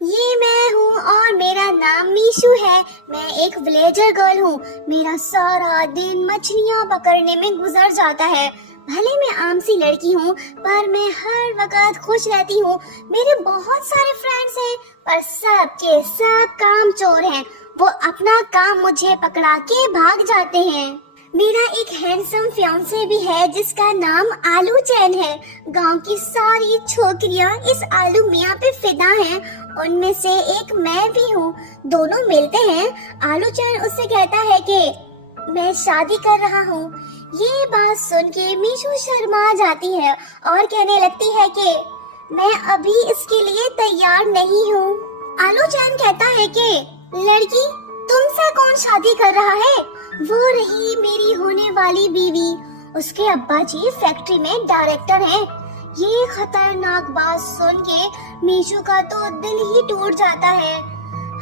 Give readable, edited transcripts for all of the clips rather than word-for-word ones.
ये मैं हूँ और मेरा नाम मीशू है। मैं एक विलेजर गर्ल हूँ। मेरा सारा दिन मछलियाँ पकड़ने में गुजर जाता है। भले मैं आम सी लड़की हूँ पर मैं हर वक्त खुश रहती हूँ। मेरे बहुत सारे फ्रेंड्स हैं पर सब के सब कामचोर हैं। वो अपना काम मुझे पकड़ा के भाग जाते हैं। मेरा एक हैंडसम फियांसे भी है जिसका नाम आलू चैन है। गांव की सारी छोकरियां इस आलू मियां पे फिदा हैं। उनमें से एक मैं भी हूँ। दोनों मिलते हैं। आलू चैन उससे कहता है कि मैं शादी कर रहा हूँ। ये बात सुन के मीशू शर्मा जाती है और कहने लगती है कि मैं अभी इसके लिए तैयार नहीं हूँ। आलू चैन कहता है कि लड़की, तुमसे कौन शादी कर रहा है? वो रही मेरी होने वाली बीवी। उसके अब्बा जी फैक्ट्री में डायरेक्टर हैं। ये खतरनाक बात सुन के मीशू का तो दिल ही टूट जाता है।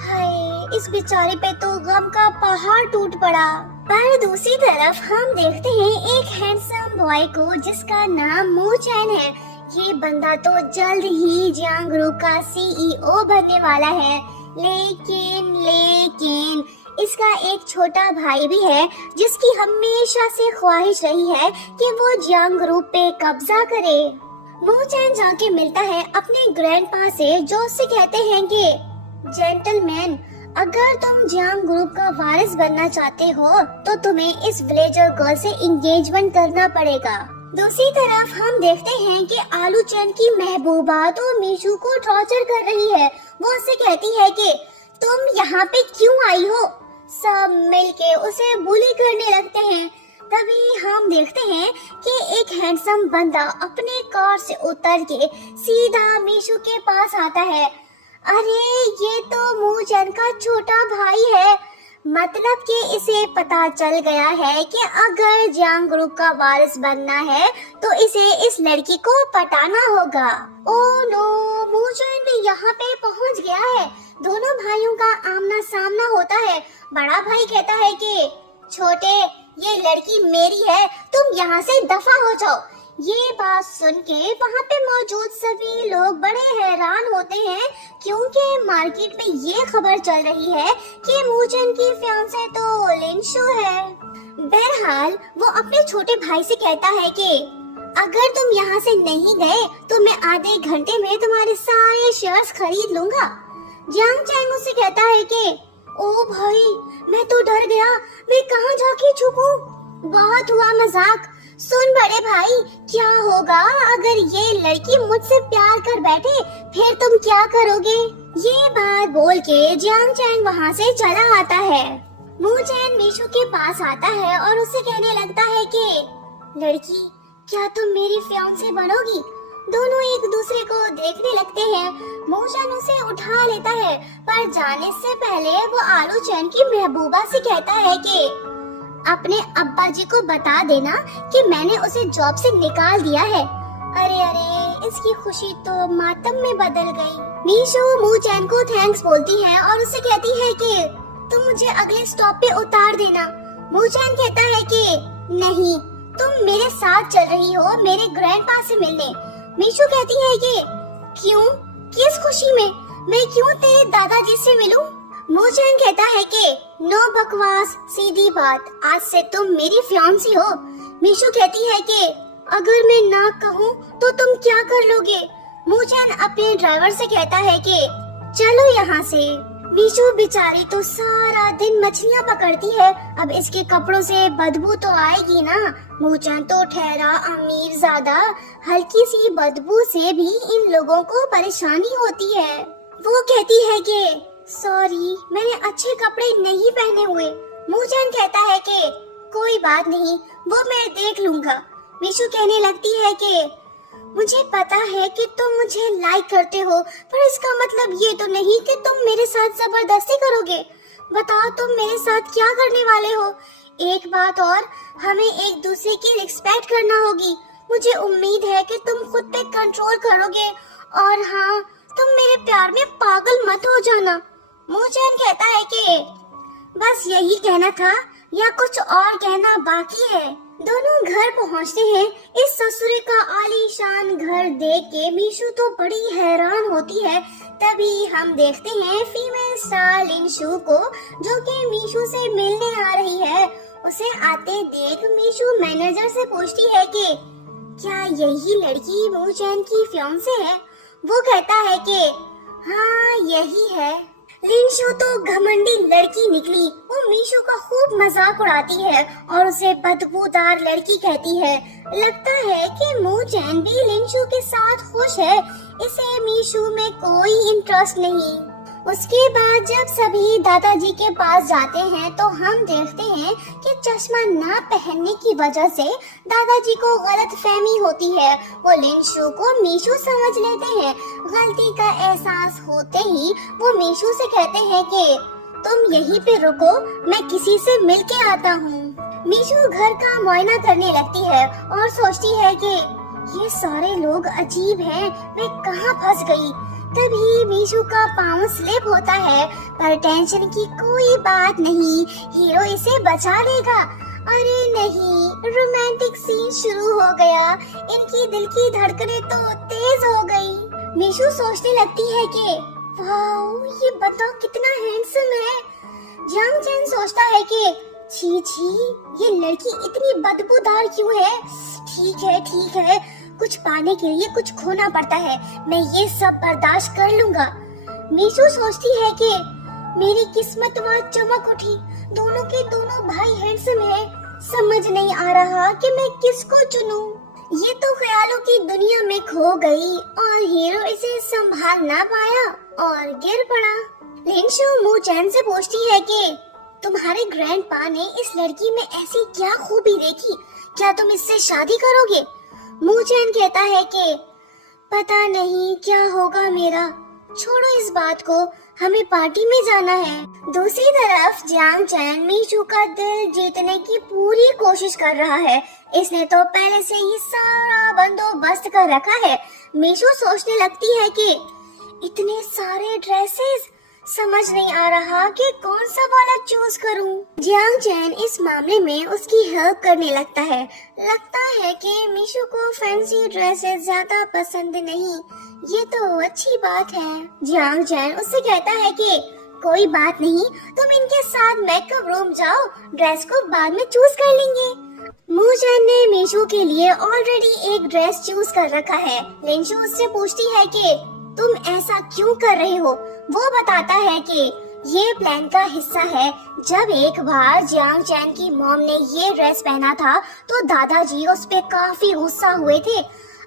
हाय, इस बेचारे पे तो गम का पहाड़ टूट पड़ा। पर दूसरी तरफ हम देखते हैं एक हैंडसम बॉय को जिसका नाम मू चैन है। ये बंदा तो जल्द ही जियांग ग्रुप का सीईओ बनने वाला है। लेकिन इसका एक छोटा भाई भी है जिसकी हमेशा से ख्वाहिश रही है कि वो जियांग ग्रुप पे कब्जा करे। मू चैन जाके मिलता है अपने ग्रैंडपा से जो उससे कहते हैं कि जेंटलमैन, अगर तुम जियांग ग्रुप का वारिस बनना चाहते हो तो तुम्हें इस विलेजर गर्ल से एंगेजमेंट करना पड़ेगा। दूसरी तरफ हम देखते हैं कि आलू चैन की महबूबा तो मीशू को टॉर्चर कर रही है। वो उससे कहती है कि तुम यहाँ पे क्यों आई हो? सब मिलके उसे बुली करने लगते हैं। तभी हम देखते हैं कि एक हैंडसम बंदा अपने कार से उतर के सीधा मीशू के पास आता है। अरे ये तो मू चैन का छोटा भाई है। मतलब कि इसे पता चल गया है कि अगर जियांग ग्रुप का वारिस बनना है तो इसे इस लड़की को पटाना होगा। ओह नो, मू चैन भी यहाँ पे पहुँच गया है। दोनों भाइयों का आमना सामना होता है। बड़ा भाई कहता है कि छोटे, ये लड़की मेरी है, तुम यहाँ से दफा हो जाओ। ये बात सुन के वहाँ पे मौजूद सभी लोग बड़े हैरान होते हैं क्योंकि मार्केट में ये खबर चल रही है कि मू चैन की फियांसे तो लिंशू है। बहरहाल वो अपने छोटे भाई से कहता है कि अगर तुम यहाँ से नहीं गए तो मैं आधे घंटे में तुम्हारे सारे शेयर्स खरीद लूंगा। जियांग चैंग उससे कहता है कि ओ भाई, मैं तो डर गया, मैं कहाँ जाके छुपूं? बहुत हुआ मजाक। सुन बड़े भाई, क्या होगा अगर ये लड़की मुझसे प्यार कर बैठे, फिर तुम क्या करोगे? ये बात बोल के जियांग चैंग वहाँ से चला आता है। मू चैन मीशू के पास आता है और उससे कहने लगता है कि लड़की, क्या तुम मेरी फियांसे बनोगी? दोनों एक दूसरे को देखने लगते हैं। मू चैन उसे उठा लेता है पर जाने से पहले वो आलू चैन की महबूबा से कहता है कि अपने अब्बा जी को बता देना कि मैंने उसे जॉब से निकाल दिया है। अरे इसकी खुशी तो मातम में बदल गई। मीशू मू चैन को थैंक्स बोलती है और उसे कहती है कि तुम मुझे अगले स्टॉप पे उतार देना। मू चैन कहता है कि नहीं, तुम मेरे साथ चल रही हो मेरे ग्रैंडपा से मिलने। मीशू कहती है कि क्यों, किस खुशी में? मैं क्यों तेरे दादाजी से मिलूं? मू चैन कहता है कि नो बकवास, सीधी बात, आज से तुम मेरी फियांसी हो। मीशू कहती है कि अगर मैं ना कहूँ तो तुम क्या कर लोगे? मू चैन अपने ड्राइवर से कहता है कि चलो यहाँ से। मीशू बेचारी तो सारा दिन मछलियाँ पकड़ती है, अब इसके कपड़ों से बदबू तो आएगी ना। मू चैन तो ठहरा अमीर ज़्यादा, हल्की सी बदबू से भी इन लोगों को परेशानी होती है। वो कहती है कि सॉरी, मैंने अच्छे कपड़े नहीं पहने हुए। मू चैन कहता है कि कोई बात नहीं, वो मैं देख लूंगा। मीशू कहने लगती है कि मुझे पता है कि तुम मुझे लाइक करते हो, पर इसका मतलब ये तो नहीं कि तुम मेरे साथ जबरदस्ती करोगे। बताओ तुम मेरे साथ क्या करने वाले हो? एक बात और, हमें एक दूसरे की रिस्पेक्ट करना होगी। मुझे उम्मीद है कि तुम खुद पे कंट्रोल करोगे और हाँ, तुम मेरे प्यार में पागल मत हो जाना। मू चैन कहता है कि बस यही कहना था या कुछ और कहना बाकी है? दोनों घर पहुंचते हैं। इस ससुरे का आलीशान घर देख के मीशू तो बड़ी हैरान होती है। तभी हम देखते हैं फीमेल स्टार लिनशू को, जो कि मीशू से मिलने आ रही है। उसे आते देख मीशू मैनेजर से पूछती है कि क्या यही लड़की मू चैन की फियांसे है? वो कहता है कि हाँ यही है। लिनशू तो घमंडी लड़की निकली। वो मीशू का खूब मजाक उड़ाती है और उसे बदबूदार लड़की कहती है। लगता है कि मू चैन भी लिनशू के साथ खुश है। इसे मीशू में कोई इंटरेस्ट नहीं। उसके बाद जब सभी दादाजी के पास जाते हैं तो हम देखते हैं कि चश्मा ना पहनने की वजह से दादाजी को गलत फहमी होती है। वो लिनशू को मीशू समझ लेते हैं। गलती का एहसास होते ही वो मीशू से कहते हैं कि तुम यहीं पे रुको, मैं किसी से मिल के आता हूँ। मीशू घर का मुआयना करने लगती है और सोचती है कि ये सारे लोग अजीब हैं, मैं कहाँ फंस गई। तभी मीशू का पाँव स्लिप होता है, पर टेंशन की कोई बात नहीं, हीरो इसे बचा लेगा। अरे नहीं, रोमांटिक सीन शुरू हो गया। इनकी दिल की धड़कनें तो तेज हो गई। मीशू सोचने लगती है कि वाओ, ये बताओ कितना हैंडसम है। जियांग चैन सोचता है कि छी छी, ये लड़की इतनी बदबूदार क्यों है? ठीक है, कुछ पाने के लिए कुछ खोना पड़ता है, मैं ये सब बर्दाश्त कर लूंगा। मीशू सोचती है कि मेरी किस्मत वहाँ चमक उठी। दोनों के दोनों भाई हैंडसम है। समझ नहीं आ रहा कि मैं किसको चुनूं। ये तो ख्यालों की दुनिया में खो गई और हीरो इसे संभाल ना पाया और गिर पड़ा। लिनशू मू चैन से पूछती है कि तुम्हारे ग्रैंडपा ने इस लड़की में ऐसी क्या खूबी देखी, क्या तुम इससे शादी करोगे? मू चैन कहता है कि पता नहीं क्या होगा मेरा, छोड़ो इस बात को, हमें पार्टी में जाना है। दूसरी तरफ जियांग चैन मीशू का दिल जीतने की पूरी कोशिश कर रहा है। इसने तो पहले से ही सारा बंदोबस्त कर रखा है। मीशू सोचने लगती है कि इतने सारे ड्रेसेस, समझ नहीं आ रहा कि कौन सा वाला चूज करूं। जियांग चैन इस मामले में उसकी हेल्प करने लगता है। लगता है कि मीशू को फैंसी ड्रेसेस ज्यादा पसंद नहीं। ये तो अच्छी बात है। जियांग चैन उससे कहता है कि कोई बात नहीं, तुम इनके साथ मेकअप रूम जाओ, ड्रेस को बाद में चूज कर लेंगे। मू चैन ने मीशू के लिए ऑलरेडी एक ड्रेस चूज कर रखा है। लिनशू उससे पूछती है कि तुम ऐसा क्यों कर रहे हो? वो बताता है कि ये प्लान का हिस्सा है। जब एक बार जियांग चैन की मॉम ने ये ड्रेस पहना था तो दादाजी उस पे काफी गुस्सा हुए थे।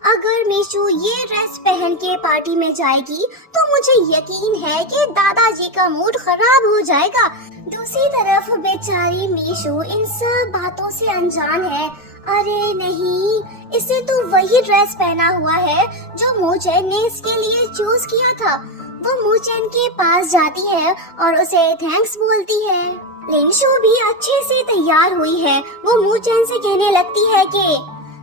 अगर मीशू ये ड्रेस पहन के पार्टी में जाएगी तो मुझे यकीन है कि दादाजी का मूड खराब हो जाएगा। दूसरी तरफ बेचारी मीशू इन सब बातों से अनजान है। अरे नहीं, इसे तो वही ड्रेस पहना हुआ है जो मू चैन ने इसके लिए चूज किया था। वो मू चैन के पास जाती है और उसे थैंक्स बोलती है। लिनशू भी अच्छे से तैयार हुई है। वो मू चैन से कहने लगती है कि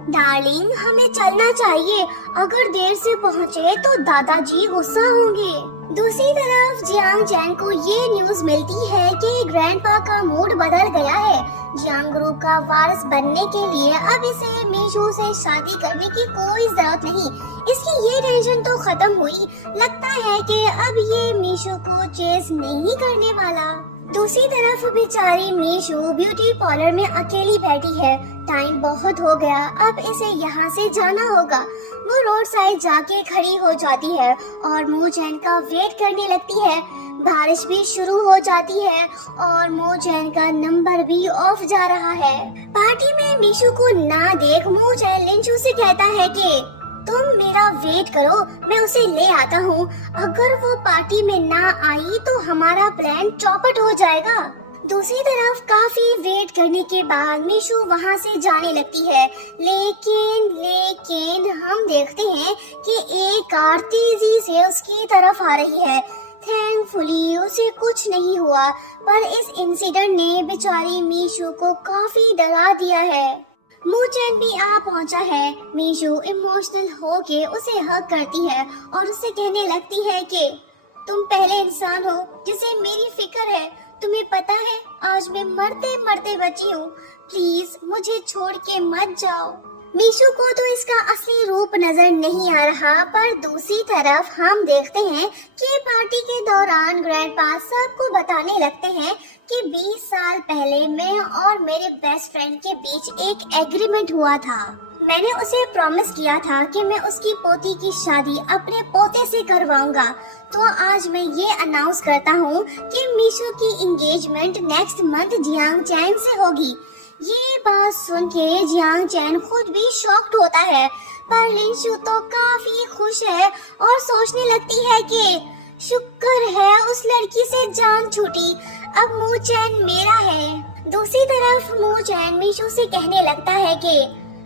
डार्लिंग, हमें चलना चाहिए, अगर देर से पहुँचे तो दादाजी गुस्सा होंगे। दूसरी तरफ जियांग चैन को ये न्यूज मिलती है कि ग्रैंडपा का मूड बदल गया है। जियांग ग्रुप का वारिस बनने के लिए अब इसे मीशू से शादी करने की कोई जरूरत नहीं। इसकी ये टेंशन तो खत्म हुई। लगता है कि अब ये मीशू को चेस नहीं करने वाला। दूसरी तरफ बेचारी मीशू ब्यूटी पार्लर में अकेली बैठी है। टाइम बहुत हो गया, अब इसे यहाँ से जाना होगा। वो रोड साइड जाके खड़ी हो जाती है और मू चैन का वेट करने लगती है। बारिश भी शुरू हो जाती है और मू चैन का नंबर भी ऑफ जा रहा है। पार्टी में मीशू को ना देख मू चैन लिनशू से कहता है कि तुम मेरा वेट करो, मैं उसे ले आता हूँ। अगर वो पार्टी में ना आई तो हमारा प्लान चौपट हो जाएगा। दूसरी तरफ काफी वेट करने के बाद मीशू वहाँ से जाने लगती है। लेकिन हम देखते हैं कि एक कार तेजी से उसकी तरफ आ रही है। थैंकफुली उसे कुछ नहीं हुआ, पर इस इंसिडेंट ने बेचारी मीशू को काफी डरा दिया है। मू चैन भी आ पहुंचा है। मीशू इमोशनल होके उसे हग करती है और उसे कहने लगती है कि तुम पहले इंसान हो जिसे मेरी फिक्र है। तुम्हें पता है, आज मैं मरते मरते बची हूँ। प्लीज मुझे छोड़ के मत जाओ। मीशू को तो इसका असली रूप नजर नहीं आ रहा, पर दूसरी तरफ हम देखते हैं कि पार्टी के दौरान ग्रैंडपा सबको बताने लगते हैं कि 20 साल पहले मैं और मेरे बेस्ट फ्रेंड के बीच एक एग्रीमेंट हुआ था। मैंने उसे प्रॉमिस किया था कि मैं उसकी पोती की शादी अपने पोते से करवाऊंगा। तो आज मैं ये अनाउंस करता हूँ कि मीशू की एंगेजमेंट नेक्स्ट मंथ जियांग चैन से होगी। ये बात सुन के जियांग चैन खुद भी शॉक्ड होता है, पर लिनशू तो काफी खुश है और सोचने लगती है कि शुक्र है उस लड़की से जान छूटी, अब मू चैन मेरा है। दूसरी तरफ मू चैन मीशू से कहने लगता है कि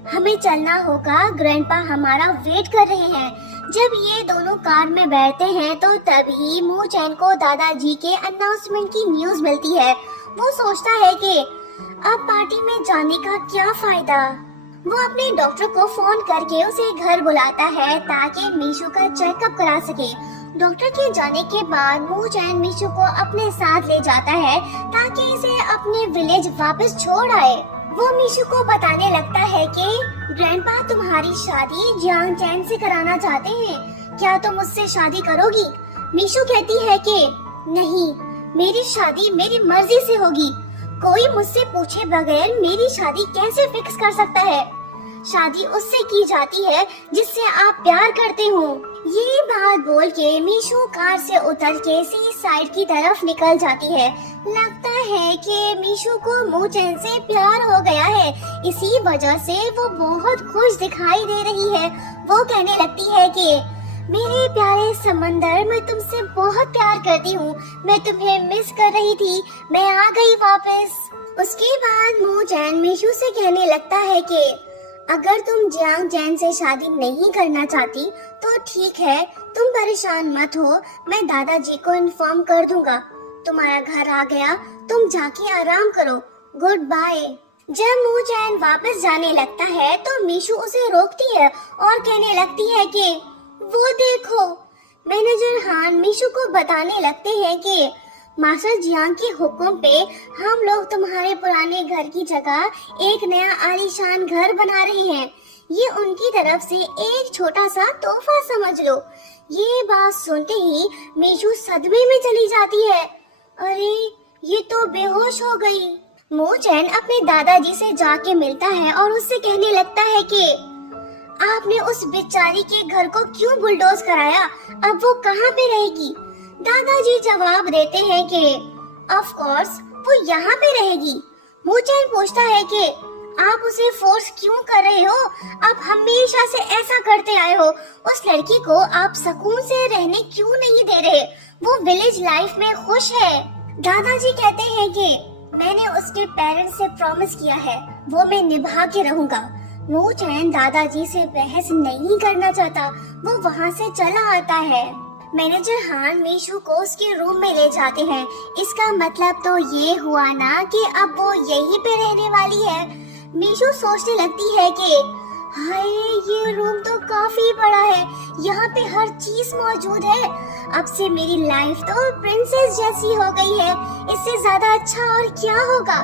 हमें चलना होगा, ग्रैंडपा हमारा वेट कर रहे हैं। जब ये दोनों कार में बैठते हैं तो तभी मू चैन को दादाजी के अनाउंसमेंट की न्यूज मिलती है। वो सोचता है कि अब पार्टी में जाने का क्या फायदा। वो अपने डॉक्टर को फोन करके उसे घर बुलाता है ताकि मीशू का चेकअप करा सके। डॉक्टर के जाने के बाद मू चैन मीशू को अपने साथ ले जाता है ताकि इसे अपने विलेज वापस छोड़ आए। वो मीशू को बताने लगता है कि ग्रैंडपा तुम्हारी शादी जियांग चैन से कराना चाहते हैं, क्या तुम मुझसे शादी करोगी? मीशू कहती है कि नहीं, मेरी शादी मेरी मर्जी से होगी, कोई मुझसे पूछे बगैर मेरी शादी कैसे फिक्स कर सकता है? शादी उससे की जाती है जिससे आप प्यार करते हो। ये बात बोल के मीशू कार से उतर के सी साइड की तरफ निकल जाती है। लगता है कि मीशू को मू चैन से प्यार हो गया है, इसी वजह से वो बहुत खुश दिखाई दे रही है। वो कहने लगती है कि मेरे प्यारे समंदर, मैं तुमसे बहुत प्यार करती हूँ, मैं तुम्हें मिस कर रही थी, मैं आ गई वापस। उसके बाद मू चैन मीशू से कहने लगता है कि अगर तुम जियांग चैन से शादी नहीं करना चाहती तो ठीक है, तुम परेशान मत हो, मैं दादाजी को इन्फॉर्म कर दूंगा। तुम्हारा घर आ गया, तुम जाके आराम करो, गुड बाय। जब मू चैन वापस जाने लगता है तो मीशू उसे रोकती है और कहने लगती है कि वो देखो। मैनेजर हान मीशू को बताने लगते हैं कि मास्टर जियांग के हुक्म पे हम लोग तुम्हारे पुराने घर की जगह एक नया आलीशान घर बना रहे हैं। ये उनकी तरफ से एक छोटा सा तोहफा समझ लो। ये बात सुनते ही मीशू सदमे में चली जाती है। अरे ये तो बेहोश हो गई। मू चैन अपने दादाजी से जाके मिलता है और उससे कहने लगता है कि आपने उस बेचारी के घर को क्यों बुलडोज कराया, अब वो कहाँ पे रहेगी? दादाजी जवाब देते हैं कि ऑफ कोर्स वो यहाँ पे रहेगी। मू चैन पूछता है कि आप उसे फोर्स क्यों कर रहे हो, आप हमेशा से ऐसा करते आए हो, उस लड़की को आप सुकून से रहने क्यों नहीं दे रहे, वो विलेज लाइफ में खुश है। दादाजी कहते हैं कि मैंने उसके पेरेंट्स से प्रॉमिस किया है, वो मैं निभा के रहूंगा। मू चैन दादाजी से बहस नहीं करना चाहता, वो वहाँ से चला आता है। मैनेजर हान मीशू को उसके रूम में ले जाते हैं। इसका मतलब तो ये हुआ ना कि अब वो यहीं पे रहने वाली है। मीशू सोचने लगती है कि हाय, ये रूम तो काफी बड़ा है, यहाँ पे हर चीज मौजूद है, अब से मेरी लाइफ तो प्रिंसेस जैसी हो गई है, इससे ज्यादा अच्छा और क्या होगा।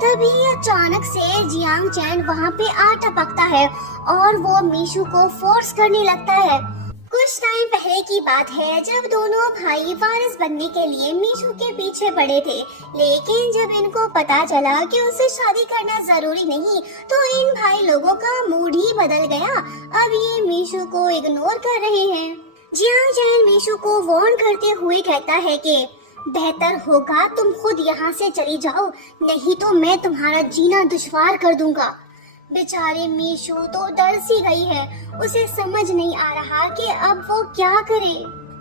तभी अचानक से जियांग चैन वहाँ पे आ टपकता है और वो मीशू को फोर्स करने लगता है। कुछ टाइम पहले की बात है जब दोनों भाई वारिस बनने के लिए मीशू के पीछे पड़े थे, लेकिन जब इनको पता चला कि उसे शादी करना जरूरी नहीं तो इन भाई लोगों का मूड ही बदल गया। अब ये मीशू को इग्नोर कर रहे हैं। जियांग चैन मीशू को वार्न करते हुए कहता है कि बेहतर होगा तुम खुद यहाँ से चली जाओ, नहीं तो मैं तुम्हारा जीना दुश्वार कर दूंगा। बेचारे मीशू तो डर सी गई है, उसे समझ नहीं आ रहा कि अब वो क्या करे।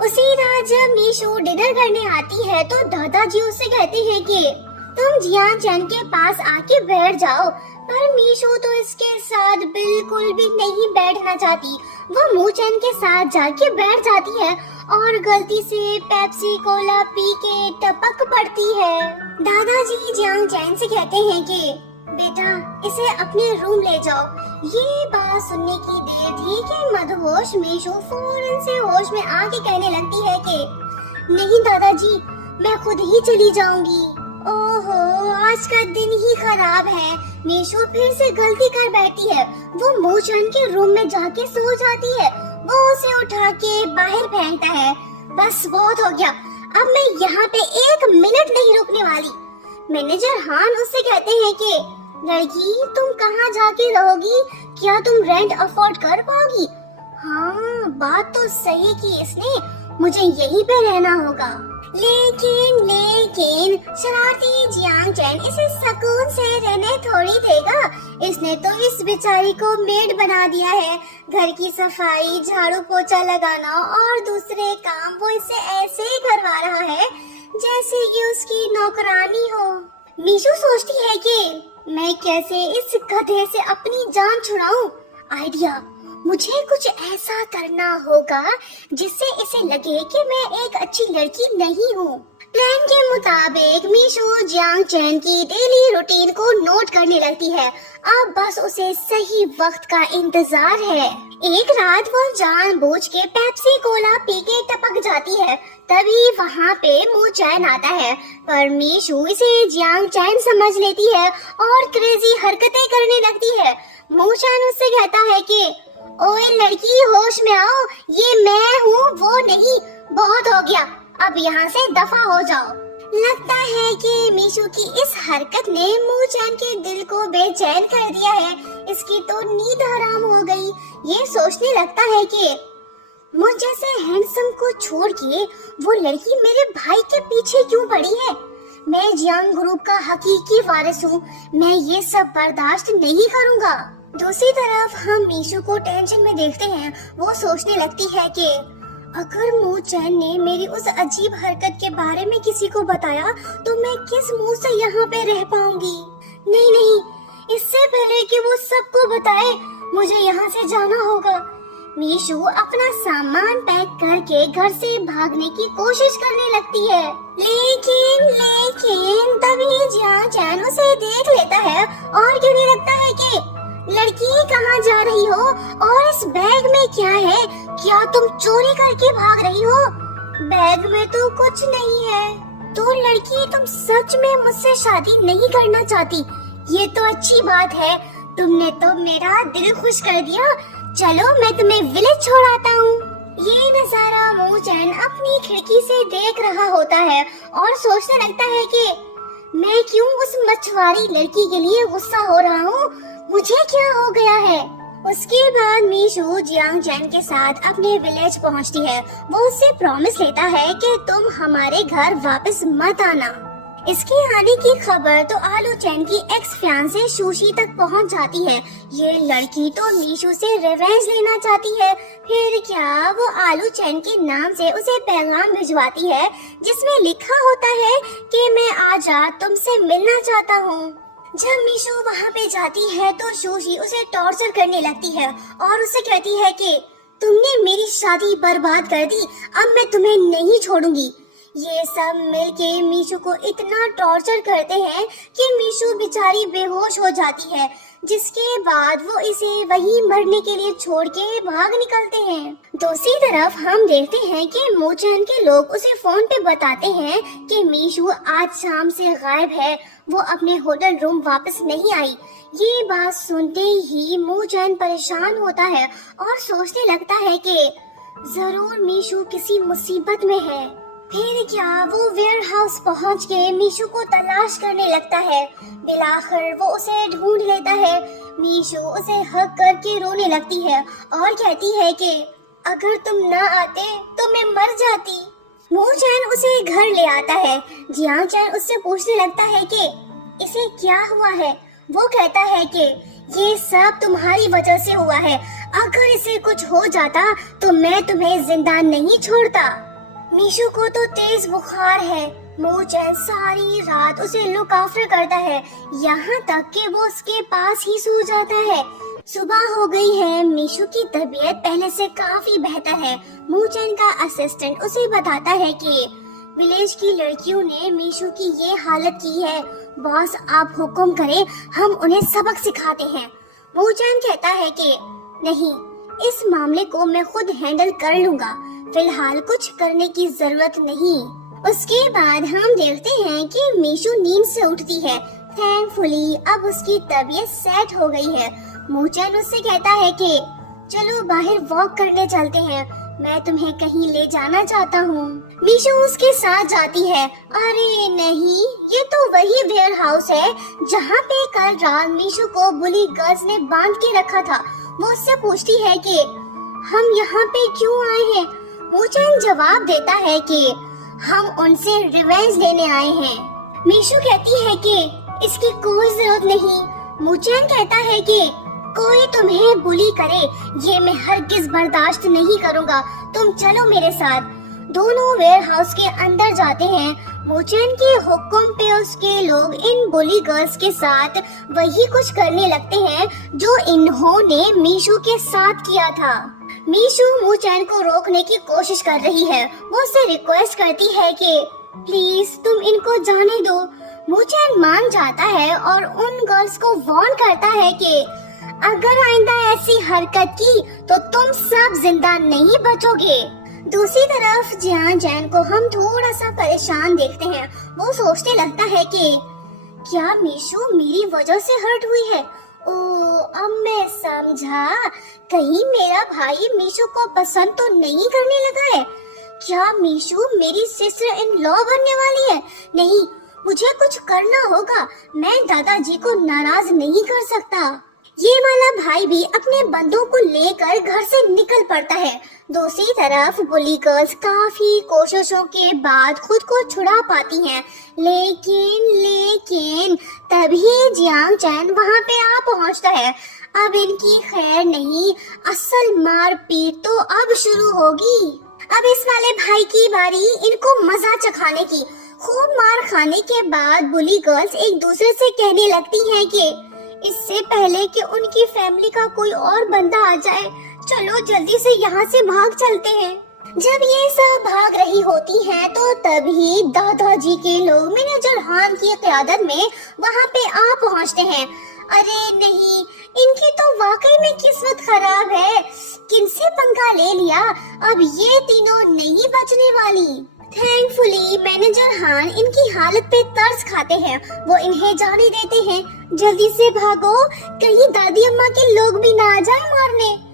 उसी रात जब मीशू डिनर करने आती है तो दादाजी उससे कहते हैं कि तुम जियांग चैन के पास आके बैठ जाओ, पर मीशू तो इसके साथ बिल्कुल भी नहीं बैठना चाहती। वो मू चैन के साथ जाके बैठ जाती है और गलती से पेप्सी कोला पी के टपक पड़ती है। दादाजी जियांग चैन से कहते हैं कि बेटा इसे अपने रूम ले जाओ। ये बात सुनने की देर थी कि मदहोश मीशू फौरन से होश में आके कहने लगती है कि नहीं दादाजी, मैं खुद ही चली जाऊंगी। ओहो, आज का दिन ही खराब है। मीशू फिर से गलती कर बैठी है। वो मूचैन के रूम में जाके सो जाती है। वो उसे उठा के बाहर फेंकता है। बस बहुत हो गया, अब मैं यहाँ पे 1 मिनट नहीं रुकने वाली। मैनेजर हान उससे कहते हैं कि लड़की, तुम कहाँ जाके रहोगी? क्या तुम रेंट अफोर्ड कर पाओगी? हाँ, बात तो सही की इसने, मुझे यहीं पे रहना होगा। लेकिन शरारती जियांग चैन इसे सुकून से रहने थोड़ी देगा। इसने तो इस बेचारी को मेड बना दिया है। घर की सफाई, झाड़ू पोछा लगाना और दूसरे काम वो इससे ऐसे ही करवा रहा है जैसे ये उसकी नौकरानी हो। मीशू सोचती है कि मैं कैसे इस गधे से अपनी जान छुड़ाऊं। आइडिया, मुझे कुछ ऐसा करना होगा जिससे इसे लगे कि मैं एक अच्छी लड़की नहीं हूँ। प्लान के मुताबिक मीशू जियांग चैन की डेली रूटीन को नोट करने लगती है। अब बस उसे सही वक्त का इंतजार है। एक रात वो जानबूझ के पेप्सी कोला पी के टपक जाती है। तभी वहाँ पे मूचैन आता है, पर मीशू इसे जियांग चैन समझ लेती है और क्रेजी हरकतें करने लगती है। मूचैन उससे कहता है कि ओए लड़की, होश में आओ, ये मैं हूँ, वो नहीं। बहुत हो गया, अब यहाँ से दफा हो जाओ। लगता है कि मीशू की इस हरकत ने मूचैन के दिल को बेचैन कर दिया है। इसकी तो नींद हराम हो गई। ये सोचने लगता है कि मुझ जैसे हैंडसम को छोड़ के वो लड़की मेरे भाई के पीछे क्यों पड़ी है? मैं जियांग ग्रुप का हकीकी वारिस हूँ। मैं ये सब बर्दाश्त नहीं करूँगा। दूसरी तरफ हम मीशू को टेंशन में देखते हैं। वो सोचने लगती है कि अगर मूचैन ने मेरी उस अजीब हरकत के बारे में किसी को बताया तो मैं किस मुंह से यहाँ पे रह पाऊंगी। नहीं, इससे पहले कि वो सबको बताए, मुझे यहाँ से जाना होगा। मीशू अपना सामान पैक करके घर से भागने की कोशिश करने लगती है। लेकिन तभी जियांग चैन उसे देख लेता है और कहने लगता है कि लड़की, कहाँ जा रही हो और इस बैग में क्या है? क्या तुम चोरी करके भाग रही हो? बैग में तो कुछ नहीं है। तो लड़की, तुम सच में मुझसे शादी नहीं करना चाहती? ये तो अच्छी बात है, तुमने तो मेरा दिल खुश कर दिया। चलो मैं तुम्हें विलेज छोड़ाता हूँ। ये नजारा मूचैन अपनी खिड़की से देख रहा होता है और सोचने लगता है कि मैं क्यों उस मछुआरी लड़की के लिए गुस्सा हो रहा हूँ? मुझे क्या हो गया है? उसके बाद मीशू जियांग चैन के साथ अपने विलेज पहुंचती है। वो उससे प्रॉमिस लेता है कि तुम हमारे घर वापस मत आना। इसके आने की खबर तो आलू चैन की एक्स फियांसे सुशी तक पहुंच जाती है। ये लड़की तो मीशू से रिवेंज लेना चाहती है। फिर क्या, वो आलू चैन के नाम से उसे पैगाम भिजवाती है जिसमें लिखा होता है कि मैं आज रात तुमसे मिलना चाहता हूँ। जब मीशू वहाँ पे जाती है तो सुशी उसे टॉर्चर करने लगती है और उसे कहती है कि तुमने मेरी शादी बर्बाद कर दी, अब मैं तुम्हें नहीं छोड़ूंगी। ये सब मिलके मीशू को इतना टॉर्चर करते हैं कि मीशू बेचारी बेहोश हो जाती है, जिसके बाद वो इसे वहीं मरने के लिए छोड़ के भाग निकलते हैं। दूसरी तरफ हम देखते हैं कि मूचैन के लोग उसे फोन पे बताते हैं कि मीशू आज शाम से गायब है, वो अपने होटल रूम वापस नहीं आई। ये बात सुनते ही मूचैन परेशान होता है और सोचने लगता है कि जरूर मीशू किसी मुसीबत में है। फिर क्या, वो वेयर हाउस पहुँच के मीशू को तलाश करने लगता है। बिलाखिर वो उसे ढूंढ लेता है। मीशू उसे हग करके रोने लगती है और कहती है कि अगर तुम न आते तो मैं मर जाती। मूचैन उसे घर ले आता है। जियांग चैन उससे पूछने लगता है कि इसे क्या हुआ है। वो कहता है कि ये सब तुम्हारी वजह से हुआ है, अगर इसे कुछ हो जाता तो मैं तुम्हें जिंदा नहीं छोड़ता। मीशू को तो तेज बुखार है। मूचैन सारी रात उसे लुक आफ्टर करता है, यहाँ तक कि वो उसके पास ही सो जाता है। सुबह हो गई है। मीशू की तबीयत पहले से काफी बेहतर है। मूचैन का असिस्टेंट उसे बताता है कि विलेज की लड़कियों ने मीशू की ये हालत की है। बॉस, आप हुक्म करें, हम उन्हें सबक सिखाते हैं। मूचैन कहता है कि नहीं, इस मामले को मैं खुद हैंडल कर लूंगा, फिलहाल कुछ करने की जरूरत नहीं। उसके बाद हम देखते हैं कि मीशू नींद से उठती है। थैंकफुली अब उसकी तबीयत सेट हो गई है। मूचैन उससे कहता है कि चलो बाहर वॉक करने चलते हैं, मैं तुम्हें कहीं ले जाना चाहता हूँ। मीशू उसके साथ जाती है। अरे नहीं, ये तो वही वेयर हाउस है जहाँ पे कल रात मीशू को बुली गर्ल्स ने बांध के रखा था। वो उससे पूछती है कि हम यहाँ पे क्यों आए हैं। मूचैन जवाब देता है कि हम उनसे रिवेंज लेने आए हैं। मीशू कहती है कि इसकी कोई जरूरत नहीं। मूचैन कहता है कि कोई तुम्हें बुली करे ये मैं हरगिज बर्दाश्त नहीं करूँगा, तुम चलो मेरे साथ। दोनों वेयर हाउस के अंदर जाते हैं। मूचैन के हुक्म पे उसके लोग इन बुली गर्ल्स के साथ वही कुछ करने लगते हैं जो इन्होंने मीशू के साथ किया था। मीशू मूचैन को रोकने की कोशिश कर रही है। वो उससे रिक्वेस्ट करती है कि प्लीज तुम इनको जाने दो। मूचैन मान जाता है और उन गर्ल्स को वार्न करता है कि अगर आइंदा ऐसी हरकत की तो तुम सब जिंदा नहीं बचोगे। दूसरी तरफ जियान जैन को हम थोड़ा सा परेशान देखते हैं। वो सोचने लगता है कि क्या मीशू मेरी वजह से हर्ट हुई है। ओ, अब मैं समझा, कहीं मेरा भाई मीशू को पसंद तो नहीं करने लगा है। क्या मीशू मेरी सिस्टर इन लॉ बनने वाली है। नहीं, मुझे कुछ करना होगा, मैं दादाजी को नाराज नहीं कर सकता। ये वाला भाई भी अपने बंदों को लेकर घर से निकल पड़ता है। दूसरी तरफ बुली गर्ल्स काफी कोशिशों के बाद खुद को छुड़ा पाती हैं, लेकिन तभी जियांग चैन वहाँ पे आ पहुँचता है। अब इनकी खैर नहीं, असल मारपीट तो अब शुरू होगी। अब इस वाले भाई की बारी इनको मजा चखाने की। खूब मार खाने के बाद बुली गर्ल्स एक दूसरे से कहने लगती हैं कि इससे पहले कि उनकी फैमिली का कोई और बंदा आ जाए, चलो जल्दी से यहाँ से भाग चलते हैं। जब ये सब भाग रही होती हैं तो तभी दादाजी के लोग मैनेजर हान की क़यादत में वहाँ पे आ पहुँचते हैं। अरे नहीं, इनकी तो वाकई में किस्मत खराब है, किनसे पंगा ले लिया, अब ये तीनों नहीं बचने वाली। थैंकफुली मैनेजर हान इनकी हालत पे तरस खाते हैं। वो इन्हें जाने देते हैं, जल्दी से भागो, कहीं दादी अम्मा के लोग भी ना आ जाए मारने।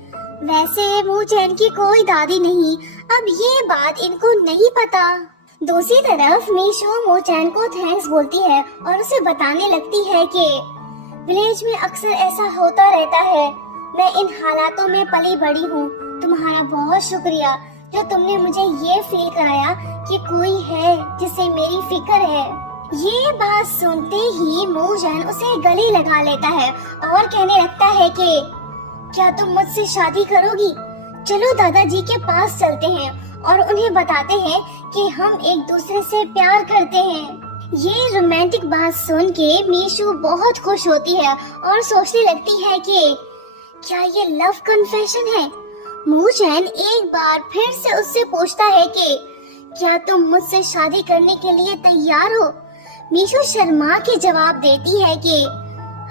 वैसे मूचैन की कोई दादी नहीं, अब ये बात इनको नहीं पता। दूसरी तरफ मीशू मूचैन को थैंक्स बोलती है और उसे बताने लगती है कि विलेज में अक्सर ऐसा होता रहता है, मैं इन हालातों में पली बड़ी हूँ। तुम्हारा बहुत शुक्रिया जो तुमने मुझे ये फील कराया कि कोई है जिसे मेरी फिक्र है। ये बात सुनते ही मूचैन उसे गले लगा लेता है और कहने लगता है कि क्या तुम मुझसे शादी करोगी। चलो दादाजी के पास चलते हैं और उन्हें बताते हैं कि हम एक दूसरे से प्यार करते हैं। ये रोमांटिक बात सुन के मीशू बहुत खुश होती है और सोचने लगती है कि क्या ये लव कन्फेशन है। मूचैन एक बार फिर से उससे पूछता है कि क्या तुम मुझसे शादी करने के लिए तैयार हो। मीशू शर्मा के जवाब देती है कि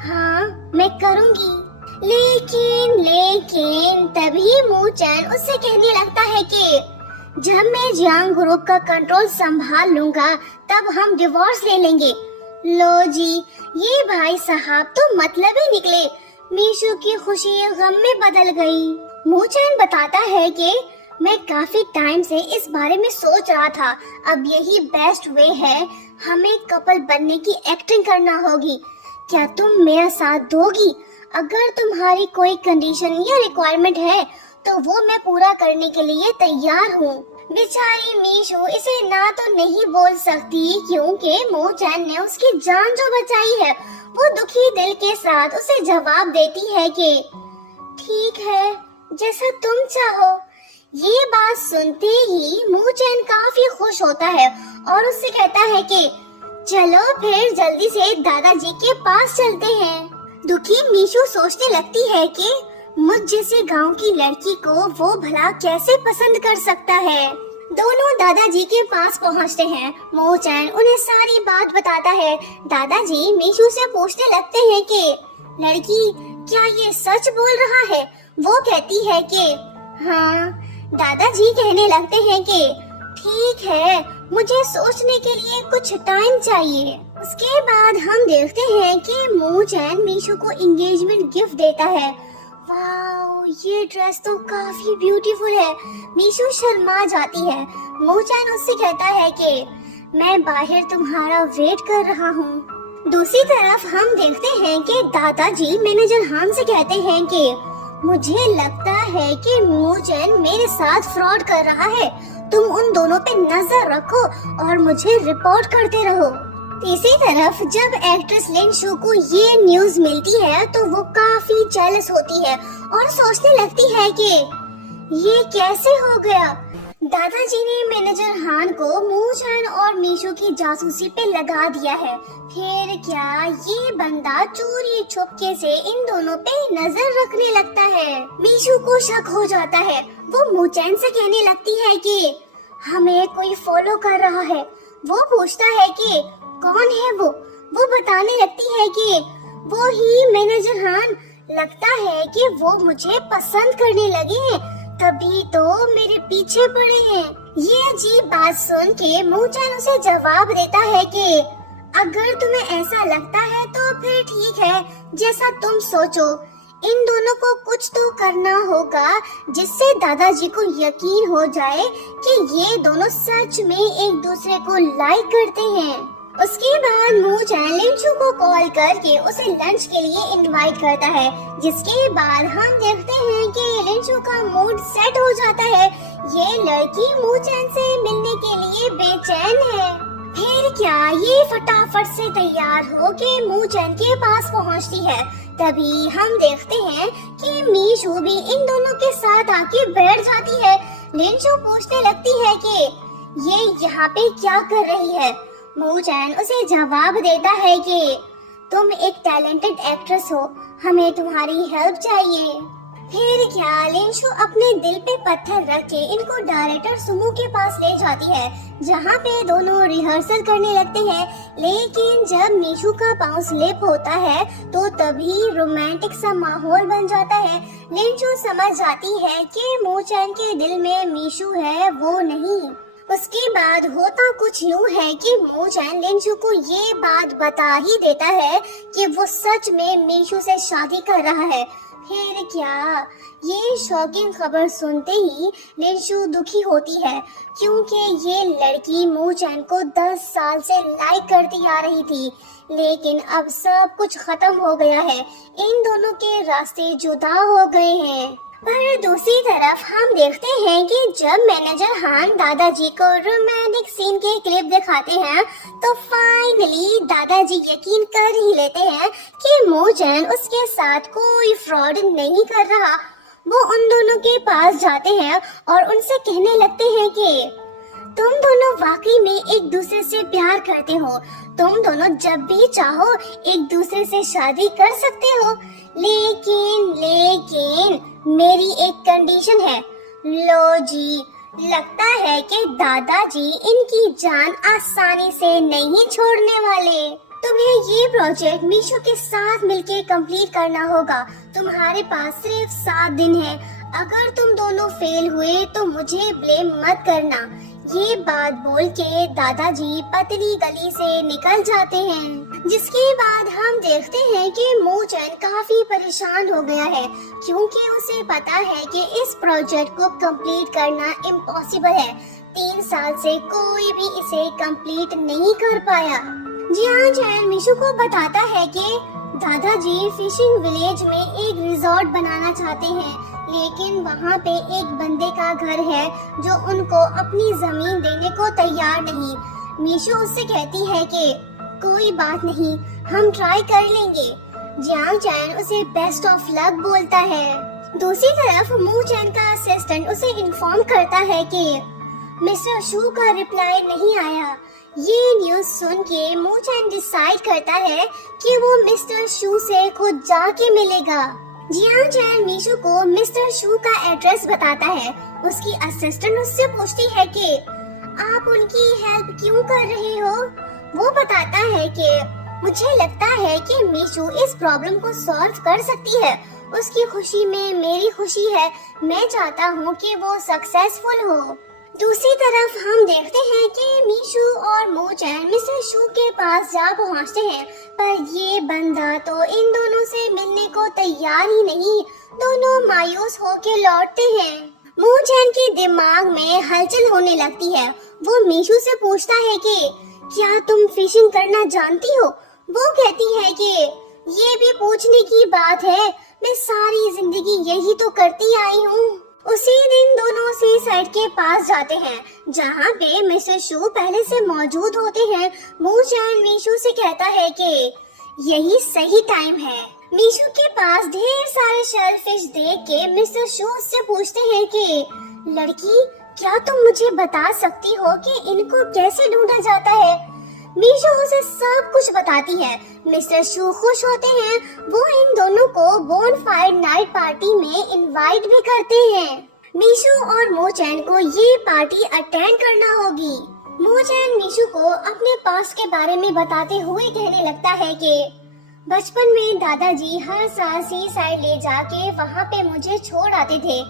हाँ मैं करूँगी। लेकिन तभी मूचैन उससे कहने लगता है कि जब मैं जियांग ग्रुप का कंट्रोल संभाल लूंगा तब हम डिवोर्स ले लेंगे। लो जी, ये भाई साहब तो मतलब ही निकले। मीशू की खुशी गम में बदल गई। मूचैन बताता है कि मैं काफी टाइम से इस बारे में सोच रहा था, अब यही बेस्ट वे है, हमें कपल बनने की एक्टिंग करना होगी। क्या तुम मेरा साथ दोगी। अगर तुम्हारी कोई कंडीशन या रिक्वायरमेंट है तो वो मैं पूरा करने के लिए तैयार हूँ। बेचारी मीशू इसे ना तो नहीं बोल सकती क्योंकि मूचैन ने उसकी जान जो बचाई है। वो दुखी दिल के साथ उसे जवाब देती है कि ठीक है, जैसा तुम चाहो। ये बात सुनते ही मूचैन काफी खुश होता है और उससे कहता है कि चलो फिर जल्दी से दादाजी के पास चलते हैं। दुखी मीशू सोचने लगती है कि मुझ जैसे गांव की लड़की को वो भला कैसे पसंद कर सकता है। दोनों दादाजी के पास पहुंचते हैं। मूचैन उन्हें सारी बात बताता है। दादाजी मीशू से पूछने लगते हैं कि लड़की क्या ये सच बोल रहा है। वो कहती है कि हाँ। दादाजी कहने लगते हैं कि ठीक है, मुझे सोचने के लिए कुछ टाइम चाहिए। उसके बाद हम देखते हैं कि मू चैन मीशू को एंगेजमेंट गिफ्ट देता है। वाओ, ये ड्रेस तो काफी ब्यूटीफुल है। मीशू शर्मा जाती है। मू चैन उससे कहता है कि मैं बाहर तुम्हारा वेट कर रहा हूँ। दूसरी तरफ हम देखते हैं कि दादाजी मैनेजर हान से कहते हैं कि मुझे लगता है कि मू चैन मेरे साथ फ्रॉड कर रहा है। तुम उन दोनों पे नजर रखो और मुझे रिपोर्ट करते रहो। तीसरी तरफ जब एक्ट्रेस लिन शू को ये न्यूज मिलती है तो वो काफी जेलस होती है और सोचने लगती है कि ये कैसे हो गया। दादाजी ने मैनेजर हान को मू चैन और मीशू की जासूसी पे लगा दिया है। फिर क्या ये बंदा चोरी छुपके से इन दोनों पे नजर रखने लगता है। मीशू को शक हो जाता है। वो मू चैन से कहने लगती है कि हमें कोई फॉलो कर रहा है। वो पूछता है कि कौन है वो बताने लगती है कि वो ही मैनेजर हान। लगता है कि वो मुझे पसंद करने लगे हैं, तभी तो मेरे पीछे पड़े हैं। ये अजीब बात सुन के मू चैन उसे जवाब देता है कि अगर तुम्हें ऐसा लगता है तो फिर ठीक है, जैसा तुम सोचो। इन दोनों को कुछ तो करना होगा जिससे दादाजी को यकीन हो जाए कि ये दोनों सच में एक दूसरे को लाइक करते हैं। उसके बाद मू चैन लिन शू को कॉल करके उसे लंच के लिए इनवाइट करता है, जिसके बाद हम देखते हैं कि लिन शू का मूड सेट हो जाता है। ये लड़की मू चैन से मिलने के लिए बेचैन है। फिर क्या ये फटाफट से तैयार हो के मू चैन के पास पहुंचती है। तभी हम देखते हैं कि मीशू भी इन दोनों के साथ आके बैठ जाती है। लिन शू पूछने लगती है कि ये यहाँ पे क्या कर रही है। मू चैन उसे जवाब देता है कि तुम एक टैलेंटेड एक्ट्रेस हो, हमें तुम्हारी हेल्प चाहिए। फिर क्या लिन शू अपने दिल पे पत्थर रख के इनको डायरेक्टर सुमो के पास ले जाती है, जहाँ पे दोनों रिहर्सल करने लगते हैं। लेकिन जब मीशू का पांव स्लिप होता है तो तभी रोमांटिक सा माहौल बन जाता है। लिन शू समझ जाती है कि मू चैन के दिल में मीशू है, वो नहीं। उसके बाद होता कुछ यूँ है कि मू चैन लिन शू को ये बात बता ही देता है कि वो सच में मीशू से शादी कर रहा है। फिर क्या ये शॉकिंग खबर सुनते ही लिन शू दुखी होती है, क्योंकि ये लड़की मू चैन को 10 साल से लाइक करती आ रही थी। लेकिन अब सब कुछ खत्म हो गया है, इन दोनों के रास्ते जुदा हो गए हैं। पर दूसरी तरफ हम देखते हैं कि जब मैनेजर हान दादाजी को रोमांटिक सीन के क्लिप दिखाते हैं तो फाइनली दादाजी यकीन कर ही लेते हैं कि मू चैन उसके साथ कोई फ्रॉड नहीं कर रहा। वो उन दोनों के पास जाते हैं और उनसे कहने लगते हैं कि तुम दोनों वाकई में एक दूसरे से प्यार करते हो। तुम दोनों जब भी चाहो एक दूसरे से शादी कर सकते हो। लेकिन मेरी एक कंडीशन है। लो जी, लगता है कि दादाजी इनकी जान आसानी से नहीं छोड़ने वाले। तुम्हें ये प्रोजेक्ट मीशू के साथ मिलके कंप्लीट करना होगा। तुम्हारे पास सिर्फ 7 दिन है। अगर तुम दोनों फेल हुए तो मुझे ब्लेम मत करना। ये बात बोल के दादाजी पतली गली से निकल जाते हैं। जिसके बाद हम देखते हैं कि मू चैन काफी परेशान हो गया है, क्योंकि उसे पता है कि इस प्रोजेक्ट को कंप्लीट करना इम्पॉसिबल है। 3 साल से कोई भी इसे कंप्लीट नहीं कर पाया। जियान चैन मीशू को बताता है कि दादाजी फिशिंग विलेज में एक रिजॉर्ट बनाना चाहते हैं, लेकिन वहाँ पे एक बंदे का घर है जो उनको अपनी जमीन देने को तैयार नहीं। मीशू उससे कहती है कि कोई बात नहीं, हम ट्राई कर लेंगे। जियांग चैन उसे बेस्ट ऑफ लक बोलता है। दूसरी तरफ मू चैन का असिस्टेंट उसे इन्फॉर्म करता है कि मिस्टर शू का रिप्लाई नहीं आया। ये न्यूज सुन के मू चैन डिसाइड करता है कि वो मिस्टर शू से खुद जाके मिलेगा। जियांग चैन मीशू को मिस्टर शू का एड्रेस बताता है। उसकी असिस्टेंट उससे पूछती है कि आप उनकी हेल्प क्यों कर रहे हो। वो बताता है कि मुझे लगता है कि मीशू इस प्रॉब्लम को सॉल्व कर सकती है। उसकी खुशी में मेरी खुशी है। मैं चाहता हूँ कि वो सक्सेसफुल हो। दूसरी तरफ हम देखते हैं कि मीशू और मूचैन मिस्टर शू के पास जा पहुंचते हैं, पर ये बंदा तो इन दोनों से मिलने को तैयार ही नहीं। दोनों मायूस होके लौटते हैं। मूचैन के दिमाग में हलचल होने लगती है। वो मीशू से पूछता है कि क्या तुम फिशिंग करना जानती हो? वो कहती है कि ये भी पूछने की बात है, मैं सारी जिंदगी यही तो करती आई हूँ। उसी दिन दोनों सी साइड के पास जाते हैं, जहाँ पे मिस्टर शू पहले से मौजूद होते हैं। मूचैन मीशू से कहता है कि यही सही टाइम है। मीशू के पास ढेर सारे शेलफिश देख के मिस्टर शू उससे पूछते हैं कि लड़की, क्या तुम मुझे बता सकती हो कि इनको कैसे ढूंढा जाता है? मीशू उसे सब कुछ बताती है। मिस्टर शू खुश होते हैं। वो इन दोनों को बोनफायर नाइट पार्टी में इनवाइट भी करते हैं। मीशू और मूचैन को ये पार्टी अटेंड करना होगी। मूचैन मीशू को अपने पास्ट के बारे में बताते हुए कहने लगता है कि बचपन में दादाजी हर साल सी साइड ले जाके वहाँ पे मुझे छोड़ आते थे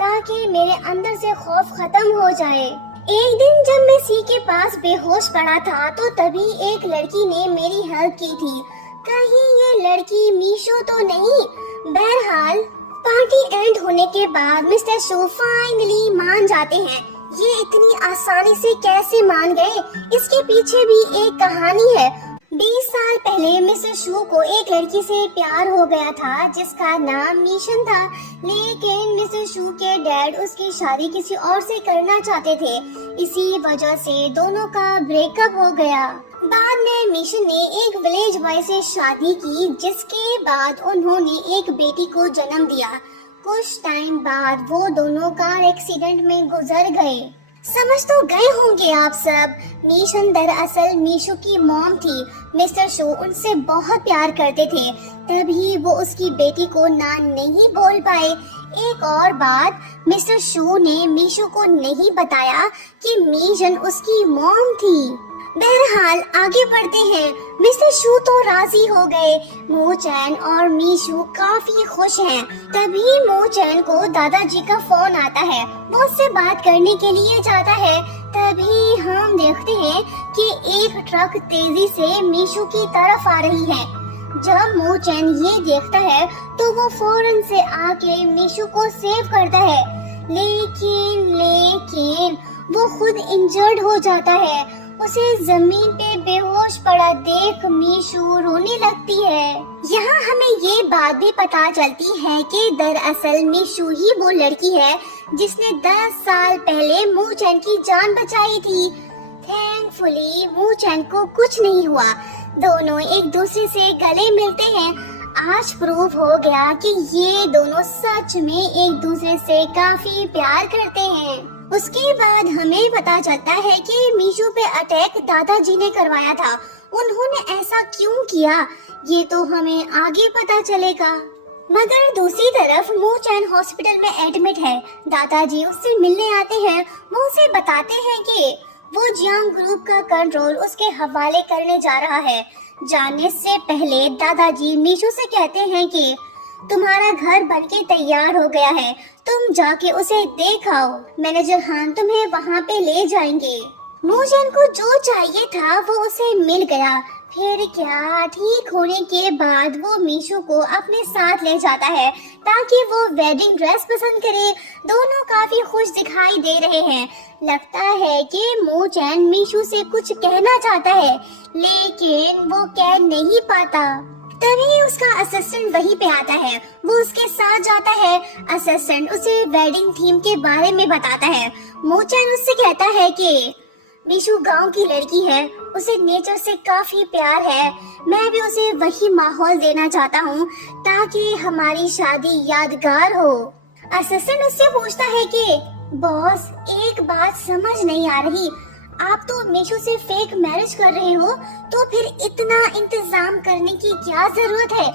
ताकि मेरे अंदर से खौफ खत्म हो जाए। एक दिन जब मैं सी के पास बेहोश पड़ा था तो तभी एक लड़की ने मेरी हेल्प की थी। कहीं ये लड़की मीशू तो नहीं? बहरहाल पार्टी एंड होने के बाद मिस्टर शू फाइनली मान जाते हैं। ये इतनी आसानी से कैसे मान गए, इसके पीछे भी एक कहानी है। 20 साल पहले मिस्टर शू को एक लड़की से प्यार हो गया था जिसका नाम मीशन था, लेकिन मिस्टर शू के डैड उसकी शादी किसी और से करना चाहते थे। इसी वजह से दोनों का ब्रेकअप हो गया। बाद में मीशन ने एक विलेज बॉय से शादी की, जिसके बाद उन्होंने एक बेटी को जन्म दिया। कुछ टाइम बाद वो दोनों कार एक्सीडेंट में गुजर गए। समझ तो गए होंगे आप सब, मीशन दरअसल मीशू की मॉम थी। मिस्टर शू उनसे बहुत प्यार करते थे, तभी वो उसकी बेटी को ना नहीं बोल पाए। एक और बात, मिस्टर शू ने मीशू को नहीं बताया कि मीशन उसकी मॉम थी। बहरहाल आगे बढ़ते हैं। मिस्टर शू तो राजी हो गए। मूचैन और मीशू काफी खुश हैं। तभी मूचैन को दादाजी का फोन आता है। वो उससे बात करने के लिए जाता है। तभी हम देखते हैं कि एक ट्रक तेजी से मीशू की तरफ आ रही है। जब मूचैन ये देखता है तो वो फौरन से आके मीशू को सेव करता है, लेकिन वो खुद इंजर्ड हो जाता है। उसे जमीन पे बेहोश पड़ा देख मीशू रोने लगती है। यहाँ हमें ये बात भी पता चलती है कि दरअसल मीशू ही वो लड़की है जिसने 10 साल पहले मूचैन की जान बचाई थी। थैंकफुली मूचैन को कुछ नहीं हुआ। दोनों एक दूसरे से गले मिलते हैं। आज प्रूव हो गया कि ये दोनों सच में एक दूसरे से काफी प्यार करते हैं। उसके बाद हमें पता चलता है कि मीशू पे अटैक दादाजी ने करवाया था। उन्होंने ऐसा क्यों किया, ये तो हमें आगे पता चलेगा। मगर दूसरी तरफ मूचैन हॉस्पिटल में एडमिट है। दादाजी उससे मिलने आते हैं। वो उसे बताते हैं कि वो जियांग ग्रुप का कंट्रोल उसके हवाले करने जा रहा है। जाने से पहले दादाजी मीशू से कहते हैं कि तुम्हारा घर बनके तैयार हो गया है, तुम जाके उसे देख आओ। मैनेजर खान तुम्हें वहाँ पे ले जाएंगे। मूचैन को जो चाहिए था वो उसे मिल गया। फिर क्या, ठीक होने के बाद वो मीशू को अपने साथ ले जाता है ताकि वो वेडिंग ड्रेस पसंद करे। दोनों काफी खुश दिखाई दे रहे हैं। लगता है कि मूचैन मीशू से कुछ कहना चाहता है, लेकिन वो कह नहीं पाता। तभी उसका असिस्टेंट वहीं पे आता है। वो उसके साथ जाता है। असिस्टेंट उसे वेडिंग थीम के बारे में बताता है। मूचैन उससे कहता है कि मीशू गांव की लड़की है, उसे नेचर से काफी प्यार है। मैं भी उसे वही माहौल देना चाहता हूँ ताकि हमारी शादी यादगार हो। असिस्टेंट उससे पूछता है कि बॉस, एक बात समझ नहीं आ रही, आप तो मीशू से फेक मैरिज कर रहे हो, तो फिर इतना इंतजाम करने की क्या जरूरत है?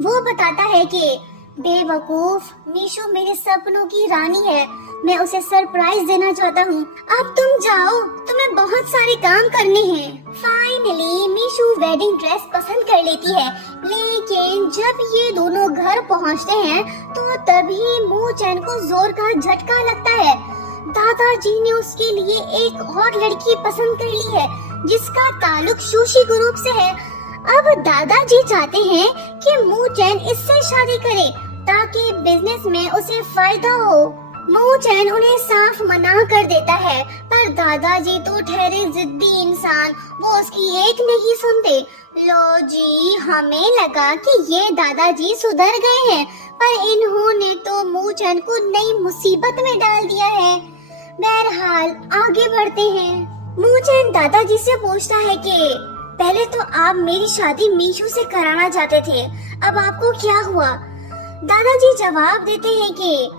वो बताता है कि बेवकूफ, मीशू मेरे सपनों की रानी है, मैं उसे सरप्राइज देना चाहता हूँ। अब तुम जाओ, तुम्हें बहुत सारे काम करने हैं। फाइनली मीशू वेडिंग ड्रेस पसंद कर लेती है, लेकिन जब ये दोनों घर पहुँचते हैं तो तभी मूचैन को जोर का झटका लगता है। दादाजी ने उसके लिए एक और लड़की पसंद कर ली है जिसका ताल्लुक सुशी ग्रुप से है। अब दादाजी चाहते हैं कि मू चैन इससे शादी करे ताकि बिजनेस में उसे फायदा हो। मू चैन उन्हें साफ मना कर देता है, पर दादाजी तो ठहरे जिद्दी इंसान, वो उसकी एक नहीं सुनते। लो जी, हमें लगा कि ये दादाजी सुधर गए हैं, पर इन्होंने तो मू चैन को नई मुसीबत में डाल दिया है। बहरहाल आगे बढ़ते हैं। मू चैन दादाजी से पूछता है कि पहले तो आप मेरी शादी मीशू से कराना चाहते थे, अब आपको क्या हुआ? दादाजी जवाब देते हैं कि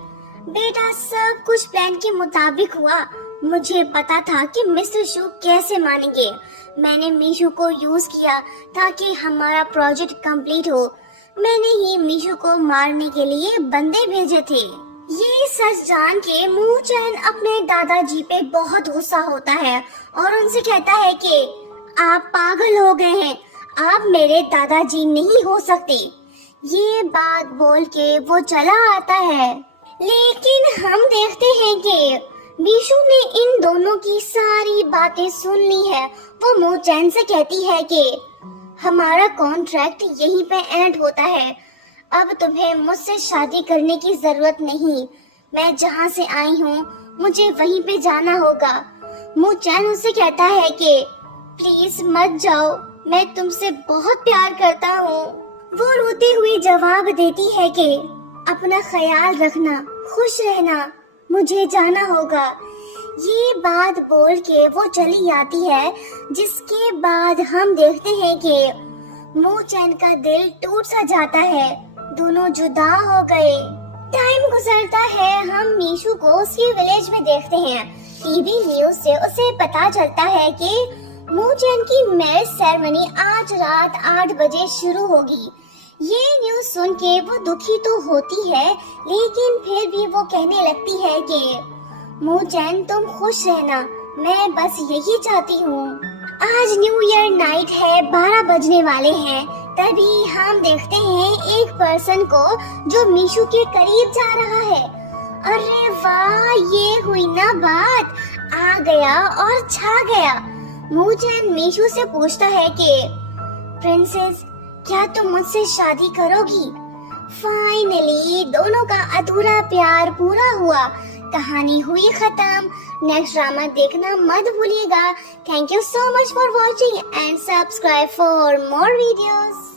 बेटा, सब कुछ प्लान के मुताबिक हुआ। मुझे पता था कि मिस्टर शू कैसे मानेंगे। मैंने मीशू को यूज किया ताकि हमारा प्रोजेक्ट कंप्लीट हो। मैंने ही मीशू को मारने के लिए बंदे भेजे थे। ये सच जान के मू चैन अपने दादाजी पे बहुत गुस्सा होता है और उनसे कहता है कि आप पागल हो गए हैं, आप मेरे दादाजी नहीं हो सकते। ये बात बोल के वो चला आता है, लेकिन हम देखते हैं कि मीशू ने इन दोनों की सारी बातें सुन ली है। वो मू चैन से कहती है कि हमारा कॉन्ट्रैक्ट यहीं पे एंड होता है, अब तुम्हें मुझसे शादी करने की जरूरत नहीं। मैं जहाँ से आई हूँ मुझे वहीं पे जाना होगा। मू चैन उससे कहता है कि प्लीज मत जाओ, मैं तुमसे बहुत प्यार करता हूँ। वो रोते हुए जवाब देती है कि अपना ख्याल रखना, खुश रहना, मुझे जाना होगा। ये बात बोल के वो चली आती है, जिसके बाद हम देखते हैं कि मू चैन का दिल टूट सा जाता है। दोनों जुदा हो गए। टाइम गुजरता है, हम मीशू को उसके विलेज में देखते हैं। टीवी न्यूज से उसे पता चलता है कि मू चैन की मैरिज सेरेमनी आज रात 8 बजे शुरू होगी। ये न्यूज सुन के वो दुखी तो होती है, लेकिन फिर भी वो कहने लगती है कि मू चैन तुम खुश रहना, मैं बस यही चाहती हूँ। आज न्यू ईयर नाइट है, 12 बजने वाले हैं। तभी हम देखते हैं एक पर्सन को जो मीशू के करीब जा रहा है। अरे वाह, ये हुई ना बात, आ गया और छा गया। मू चैन मीशू से पूछता है कि प्रिंसेस, क्या तुम मुझसे शादी करोगी? फाइनली दोनों का अधूरा प्यार पूरा हुआ। कहानी हुई खत्म। नेक्स्ट ड्रामा देखना मत भूलिएगा। Thank you so much for watching and subscribe for more videos.